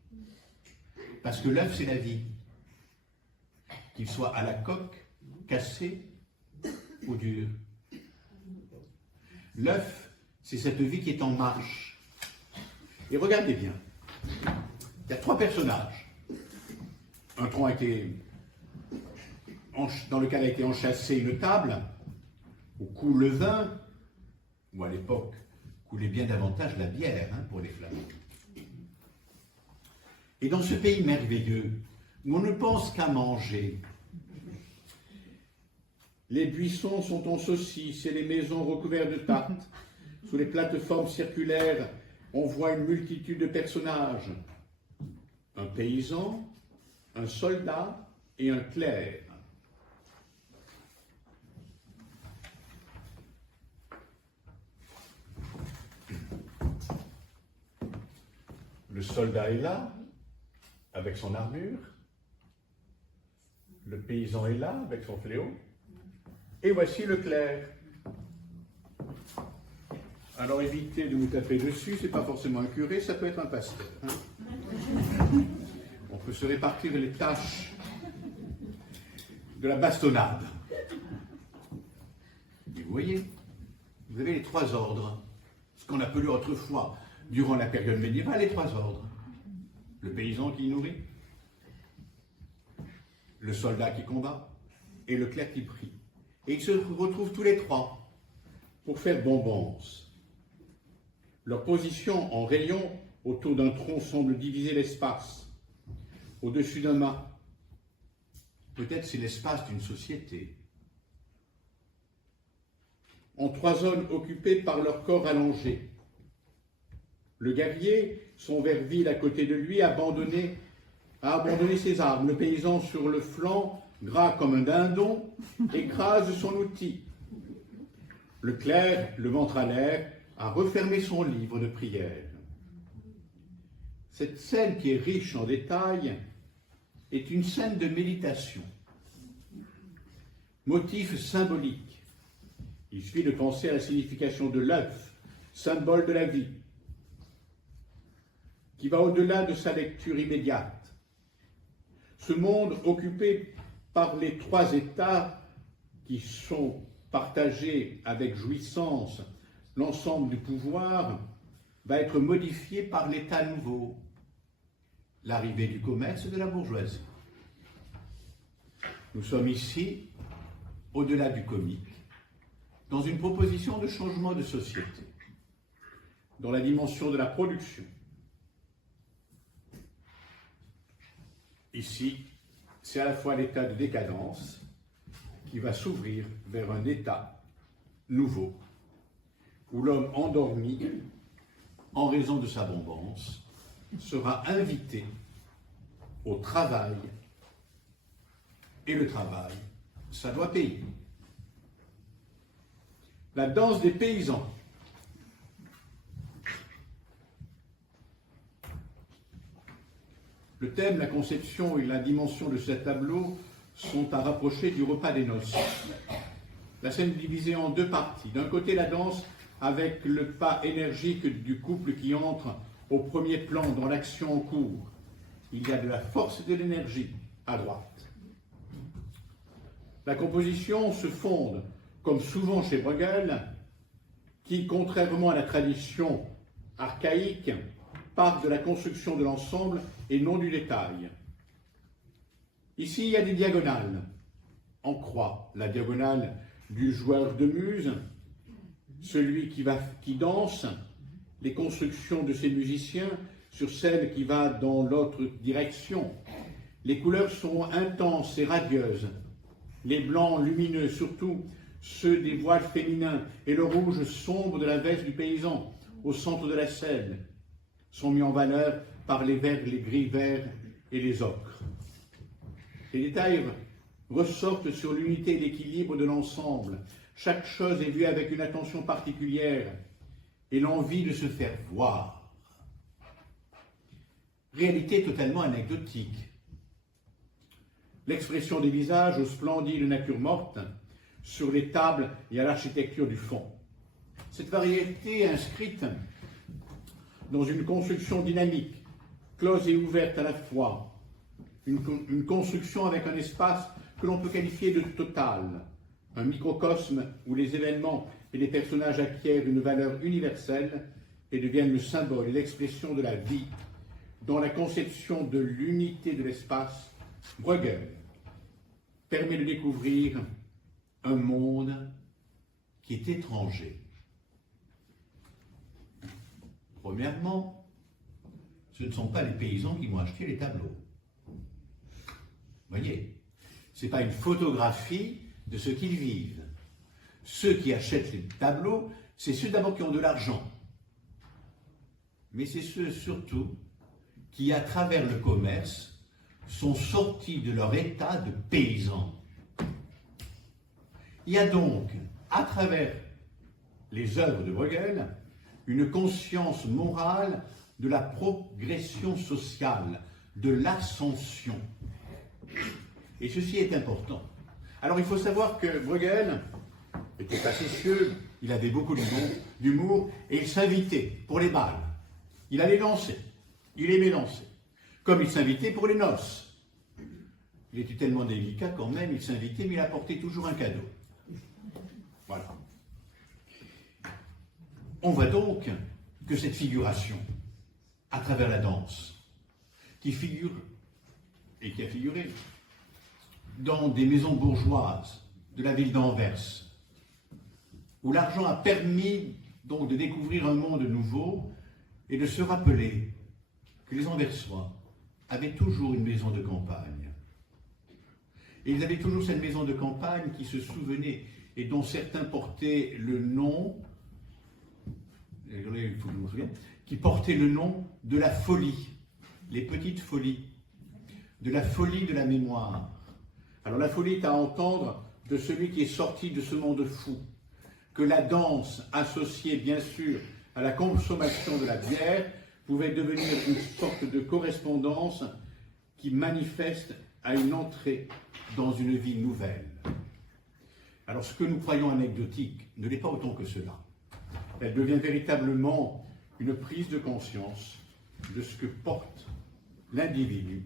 Parce que l'œuf, c'est la vie. Qu'il soit à la coque, cassé ou dur. L'œuf, c'est cette vie qui est en marche. Et regardez bien. Il y a trois personnages. Un tronc a été, dans lequel a été enchâssée une table, où coule le vin, ou à l'époque, coulait bien davantage la bière pour les Flamands. Et dans ce pays merveilleux, où on ne pense qu'à manger, les buissons sont en saucisses et les maisons recouvertes de tartes. Sous les plateformes circulaires, on voit une multitude de personnages. Un paysan, un soldat et un clerc. Le soldat est là, avec son armure. Le paysan est là, avec son fléau. Et voici le clerc. Alors évitez de vous taper dessus, c'est pas forcément un curé, ça peut être un pasteur. On peut se répartir les tâches de la bastonnade. Et vous voyez, vous avez les trois ordres, ce qu'on appelait autrefois, durant la période médiévale, les trois ordres. Le paysan qui nourrit, le soldat qui combat et le clerc qui prie. Et ils se retrouvent tous les trois pour faire bombance. Leur position en rayon autour d'un tronc semble diviser l'espace. Au-dessus d'un mât, peut-être c'est l'espace d'une société. En trois zones occupées par leur corps allongé. Le guerrier, son verre vide à côté de lui, a abandonné ses armes. Le paysan sur le flanc, gras comme un dindon, écrase son outil. Le clerc, le ventre à l'air, a refermé son livre de prières. Cette scène qui est riche en détails est une scène de méditation. Motif symbolique. Il suffit de penser à la signification de l'œuf, symbole de la vie, qui va au-delà de sa lecture immédiate. Ce monde occupé par les trois états qui sont partagés avec jouissance l'ensemble du pouvoir va être modifié par l'état nouveau, l'arrivée du commerce et de la bourgeoisie. Nous sommes ici, au-delà du comique, dans une proposition de changement de société, dans la dimension de la production. Ici, c'est à la fois l'état de décadence qui va s'ouvrir vers un état nouveau, où l'homme endormi, en raison de sa bombance, sera invité au travail, et le travail, ça doit payer. La danse des paysans. Le thème, la conception et la dimension de ce tableau sont à rapprocher du repas des noces. La scène est divisée en deux parties. D'un côté, la danse avec le pas énergique du couple qui entre au premier plan dans l'action en cours. Il y a de la force et de l'énergie à droite. La composition se fonde, comme souvent chez Bruegel, qui, contrairement à la tradition archaïque, part de la construction de l'ensemble et non du détail. Ici, il y a des diagonales. En croix, la diagonale du joueur de muse, celui qui danse, les constructions de ces musiciens sur celle qui va dans l'autre direction. Les couleurs sont intenses et radieuses. Les blancs lumineux, surtout ceux des voiles féminins, et le rouge sombre de la veste du paysan, au centre de la scène, sont mis en valeur par les verts, les gris verts et les ocres. Les détails ressortent sur l'unité et l'équilibre de l'ensemble. Chaque chose est vue avec une attention particulière et l'envie de se faire voir. Réalité totalement anecdotique. L'expression des visages aux splendides natures mortes sur les tables et à l'architecture du fond. Cette variété inscrite dans une construction dynamique, close et ouverte à la fois, une construction avec un espace que l'on peut qualifier de total, un microcosme où les événements et les personnages acquièrent une valeur universelle et deviennent le symbole et l'expression de la vie, dans la conception de l'unité de l'espace. Bruegel permet de découvrir un monde qui est étranger. Premièrement, ce ne sont pas les paysans qui vont acheter les tableaux. Vous voyez, ce n'est pas une photographie de ce qu'ils vivent. Ceux qui achètent les tableaux, c'est ceux d'abord qui ont de l'argent. Mais c'est ceux surtout qui, à travers le commerce, sont sortis de leur état de paysans. Il y a donc, à travers les œuvres de Bruegel, une conscience morale de la progression sociale, de l'ascension. Et ceci est important. Alors il faut savoir que Bruegel était facétieux, il avait beaucoup d'humour, et il s'invitait pour les bals. Il allait danser, il aimait danser, comme il s'invitait pour les noces. Il était tellement délicat quand même, il s'invitait, mais il apportait toujours un cadeau. Voilà. On voit donc que cette figuration, à travers la danse, qui figure et qui a figuré dans des maisons bourgeoises de la ville d'Anvers, où l'argent a permis donc de découvrir un monde nouveau et de se rappeler que les Anversois avaient toujours une maison de campagne. Et ils avaient toujours cette maison de campagne qui se souvenait et dont certains portaient le nom, il faut que je me souvienne, qui portait le nom de la folie, les petites folies, de la folie de la mémoire. Alors la folie est à entendre de celui qui est sorti de ce monde fou, que la danse, associée bien sûr à la consommation de la bière, pouvait devenir une sorte de correspondance qui manifeste à une entrée dans une vie nouvelle. Alors ce que nous croyons anecdotique ne l'est pas autant que cela. Elle devient véritablement une prise de conscience de ce que porte l'individu,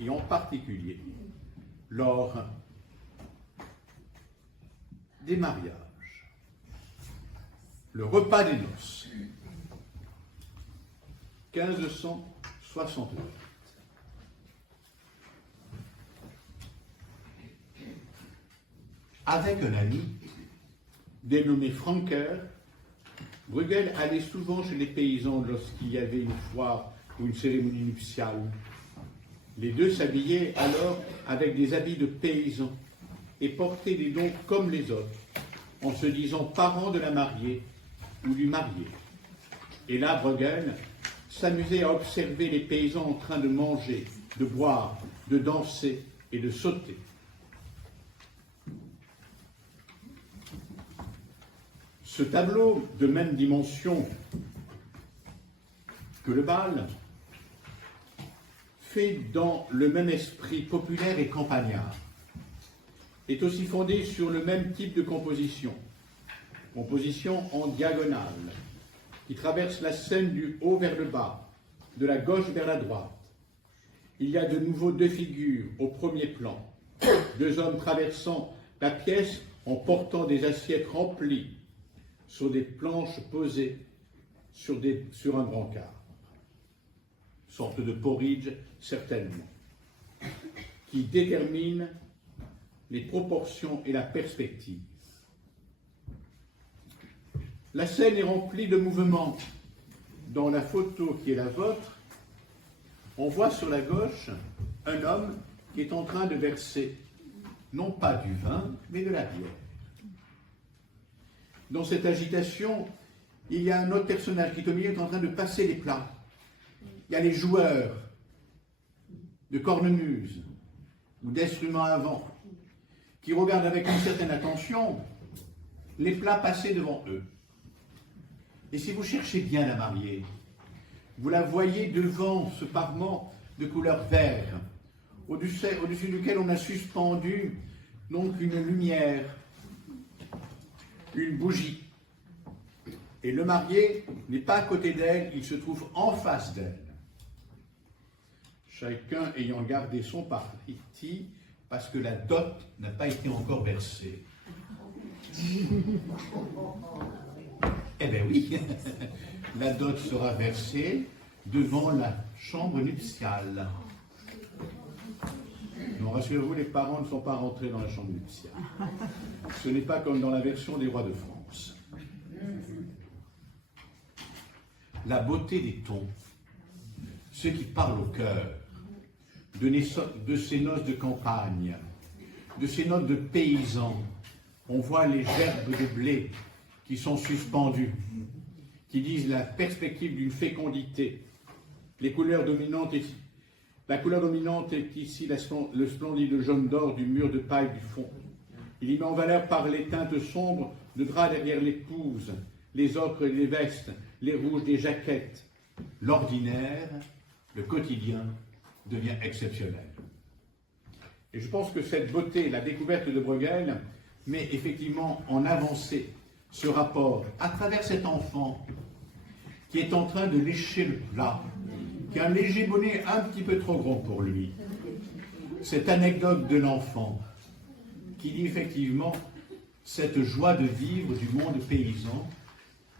et en particulier lors des mariages. Le repas des noces, 1568. Avec un ami dénommé Franker, Bruegel allait souvent chez les paysans lorsqu'il y avait une foire ou une cérémonie nuptiale. Les deux s'habillaient alors avec des habits de paysans et portaient des dons comme les autres, en se disant parents de la mariée ou du marié. Et là, Bruegel s'amusait à observer les paysans en train de manger, de boire, de danser et de sauter. Ce tableau, de même dimension que le bal, fait dans le même esprit populaire et campagnard, est aussi fondé sur le même type de composition en diagonale, qui traverse la scène du haut vers le bas, de la gauche vers la droite. Il y a de nouveau deux figures au premier plan, deux hommes traversant la pièce en portant des assiettes remplies sur des planches posées sur un brancard. Sorte de porridge, certainement, qui détermine les proportions et la perspective. La scène est remplie de mouvements. Dans la photo qui est la vôtre, on voit sur la gauche un homme qui est en train de verser, non pas du vin, mais de la bière. Dans cette agitation, il y a un autre personnage qui est au milieu, qui est en train de passer les plats. Il y a les joueurs de cornemuse ou d'instruments à vent qui regardent avec une certaine attention les plats passés devant eux. Et si vous cherchez bien la mariée, vous la voyez devant ce parement de couleur vert, au-dessus duquel on a suspendu donc une lumière, une bougie. Et le marié n'est pas à côté d'elle, il se trouve en face d'elle. Chacun ayant gardé son parti parce que la dot n'a pas été encore versée. Eh bien oui, la dot sera versée devant la chambre nuptiale. Non, rassurez-vous, les parents ne sont pas rentrés dans la chambre nuptiale. Ce n'est pas comme dans la version des rois de France. La beauté des tons, ce qui parle au cœur, de ces noces de campagne, de ces noces de paysans. On voit les gerbes de blé qui sont suspendues, qui disent la perspective d'une fécondité. La couleur dominante est ici le splendide jaune d'or du mur de paille du fond. Il y met en valeur par les teintes sombres de drap derrière l'épouse, les ocres et les vestes, les rouges des jaquettes. L'ordinaire, le quotidien, devient exceptionnel. Et je pense que cette beauté, la découverte de Bruegel, met effectivement en avancée ce rapport à travers cet enfant qui est en train de lécher le plat, qui a un léger bonnet un petit peu trop grand pour lui. Cette anecdote de l'enfant qui dit effectivement cette joie de vivre du monde paysan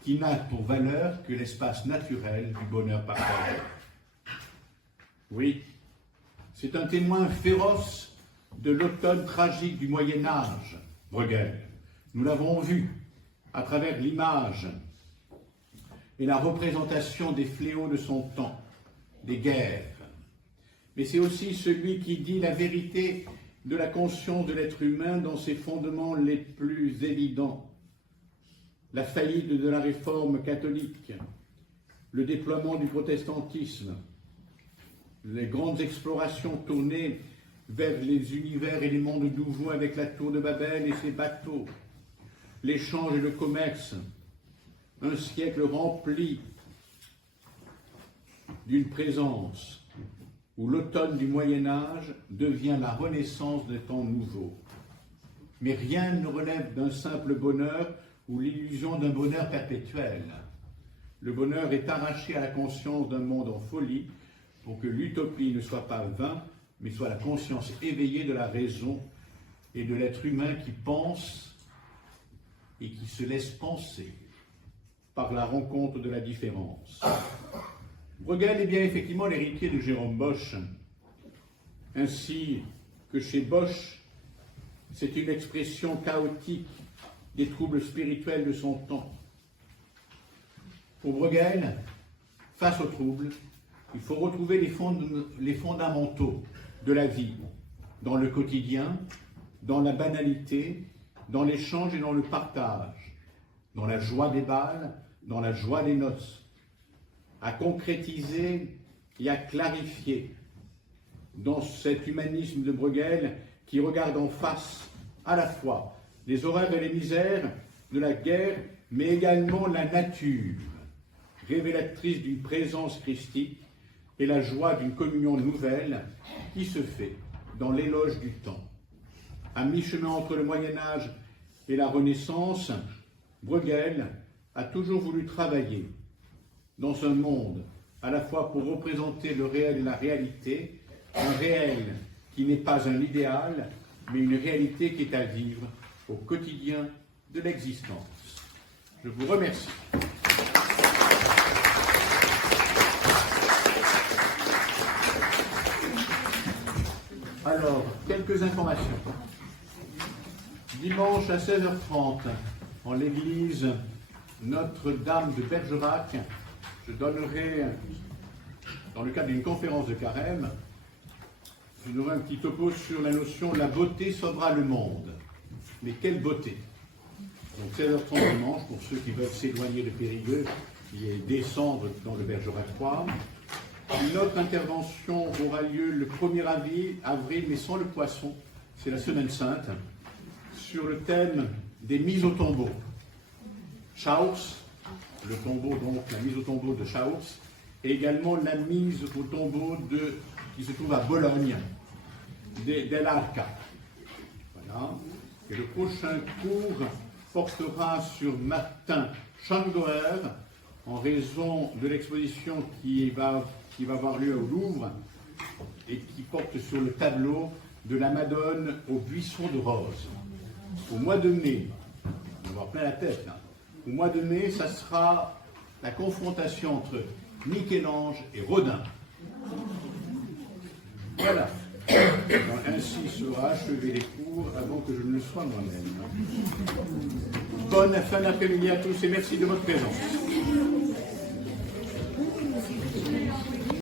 qui n'a pour valeur que l'espace naturel du bonheur partagé. Oui, c'est un témoin féroce de l'automne tragique du Moyen-Âge, Bruegel. Nous l'avons vu à travers l'image et la représentation des fléaux de son temps, des guerres. Mais c'est aussi celui qui dit la vérité de la conscience de l'être humain dans ses fondements les plus évidents. La faillite de la réforme catholique, le déploiement du protestantisme, les grandes explorations tournées vers les univers et les mondes nouveaux avec la tour de Babel et ses bateaux, l'échange et le commerce, un siècle rempli d'une présence où l'automne du Moyen-Âge devient la renaissance des temps nouveaux. Mais rien ne relève d'un simple bonheur ou l'illusion d'un bonheur perpétuel. Le bonheur est arraché à la conscience d'un monde en folie pour que l'utopie ne soit pas vain, mais soit la conscience éveillée de la raison et de l'être humain qui pense et qui se laisse penser par la rencontre de la différence. Bruegel est bien effectivement l'héritier de Jérôme Bosch, ainsi que chez Bosch, c'est une expression chaotique des troubles spirituels de son temps. Pour Bruegel, face aux troubles, il faut retrouver les fondamentaux de la vie, dans le quotidien, dans la banalité, dans l'échange et dans le partage, dans la joie des bals, dans la joie des noces, à concrétiser et à clarifier dans cet humanisme de Bruegel qui regarde en face à la fois les horreurs et les misères de la guerre, mais également la nature, révélatrice d'une présence christique et la joie d'une communion nouvelle qui se fait dans l'éloge du temps. À mi-chemin entre le Moyen-Âge et la Renaissance, Bruegel a toujours voulu travailler dans un monde à la fois pour représenter le réel et la réalité, un réel qui n'est pas un idéal, mais une réalité qui est à vivre au quotidien de l'existence. Je vous remercie. Alors, quelques informations. Dimanche à 16h30, en l'église Notre-Dame de Bergerac, je donnerai, dans le cadre d'une conférence de carême, je donnerai un petit topo sur la notion « la beauté sauvera le monde ». Mais quelle beauté! Donc 16h30 dimanche, pour ceux qui veulent s'éloigner de Périgueux et descendre dans le Bergeracois. Une autre intervention aura lieu le 1er avril, mais sans le poisson, c'est la Semaine Sainte, sur le thème des mises au tombeau. Schaus, le tombeau, donc la mise au tombeau de Schaus, et également la mise au tombeau qui se trouve à Bologne, dell'Arca. Voilà. Et le prochain cours portera sur Martin Schangoer, en raison de l'exposition qui va avoir lieu au Louvre et qui porte sur le tableau de la Madone au buisson de rose. Au mois de mai, on va avoir plein la tête là. Au mois de mai, ça sera la confrontation entre Michel-Ange et Rodin. Voilà. Ainsi sera achevé les cours avant que je ne le sois moi-même. Bonne fin d'après-midi à tous et merci de votre présence.